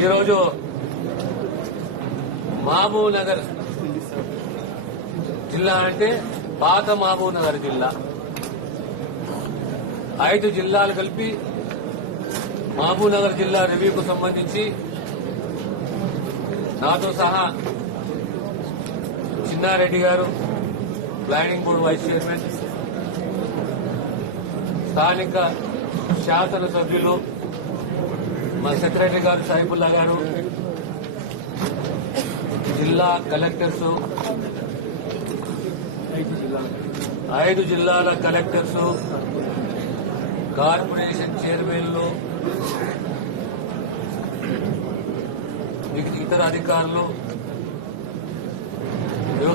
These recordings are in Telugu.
ఈరోజు మహబూబ్ నగర్ జిల్లా అంటే పాత మహబూబ్ నగర్ జిల్లా 5 జిల్లాలు కలిపి మహబూబ్ నగర్ జిల్లా రివ్యూకు సంబంధించి నాతో సహా చిన్నారెడ్డి గారు ప్లానింగ్ బోర్డు వైస్ చైర్మన్, స్థానిక శాసనసభ్యులు మా సెక్రటరీ గారు సాయిబుల్లా గారు, జిల్లా కలెక్టర్స్, 5 జిల్లాల కలెక్టర్స్, కార్పొరేషన్ చైర్మన్లు, ఇతర అధికారులు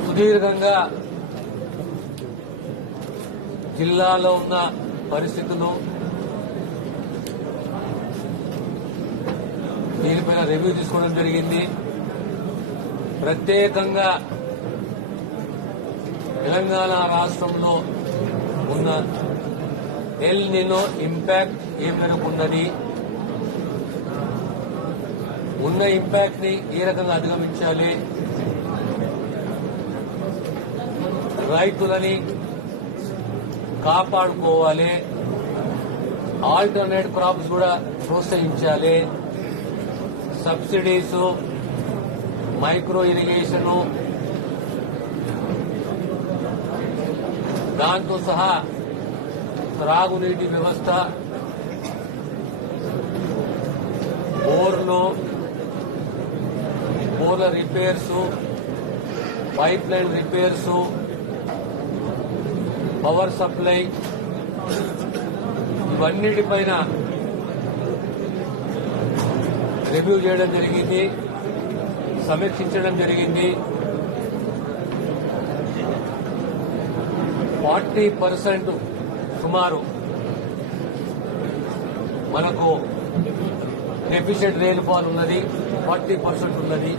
సుదీర్ఘంగా జిల్లాలో ఉన్న పరిస్థితులు, దీనిపైన రివ్యూ తీసుకోవడం జరిగింది. ప్రత్యేకంగా తెలంగాణ రాష్ట్రంలో ఉన్న ఎల్ నినో ఇంపాక్ట్ ఏ మేరకు ఉన్నది, ఉన్న ఇంపాక్ట్ ని ఏ రకంగా అధిగమించాలి, రైతులని కాపాడుకోవాలి, ఆల్టర్నేట్ క్రాప్స్ కూడా ప్రోత్సహించాలి, సబ్సిడీస్, మైక్రో ఇరిగేషన్, దాంతో సహా త్రాగునీటి వ్యవస్థ, బోర్ల repairs, pipe line repairs, power supply, ఇవన్నిటిపైన రివ్యూ చేయడం జరిగింది, సమీక్షించడం జరిగింది. 40% సుమారు మనకు డెఫిషియెంట్ రెయిన్ఫాల్ ఉన్నది, 40% ఉన్నది.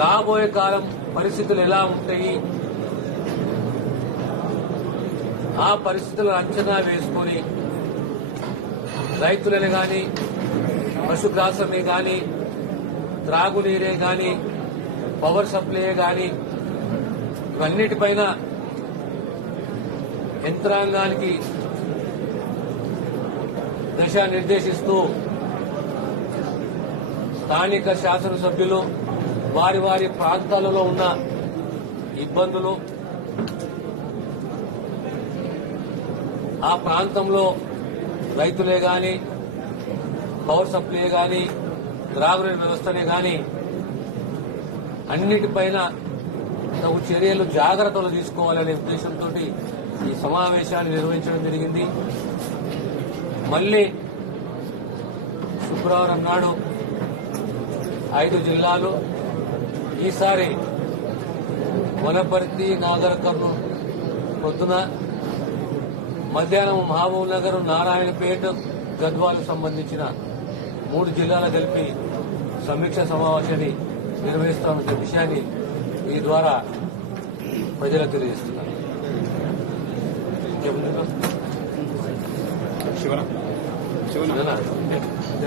రాబోయే కాలం పరిస్థితులు ఎలా ఉంటాయి, ఆ పరిస్థితులను అంచనా వేసుకుని రైతులని గాని, పశుగ్రాసమే గాని, త్రాగునీరే గాని, పవర్ సప్లై గాని, ఇవన్నిటిపైన యంత్రాంగానికి దిశానిర్దేశిస్తూ స్థానిక శాసనసభ్యులు వారి వారి ప్రాంతాలలో ఉన్న ఇబ్బందులు, ఆ ప్రాంతంలో రైతులే గాని, పవర్ సప్లై గాని, త్రాగునీటి వ్యవస్థనే గాని, అన్నిటిపైన తగు చర్యలు, జాగ్రత్తలు తీసుకోవాలనే ఉద్దేశంతో ఈ సమావేశాన్ని నిర్వహించడం జరిగింది. మళ్లీ శుక్రవారం నాడు 5 జిల్లాలు, ఈసారి వనపర్తి, నాగర్ కర్నూలు పొద్దున, మధ్యాహ్నం మహబూబ్ నగర్, నారాయణపేట, గద్వాలకు సంబంధించిన 3 జిల్లాలు కలిపి సమీక్ష సమావేశాన్ని నిర్వహిస్తామన్న విషయాన్ని ఈ ద్వారా ప్రజలకు తెలియజేస్తున్నారు. శివనా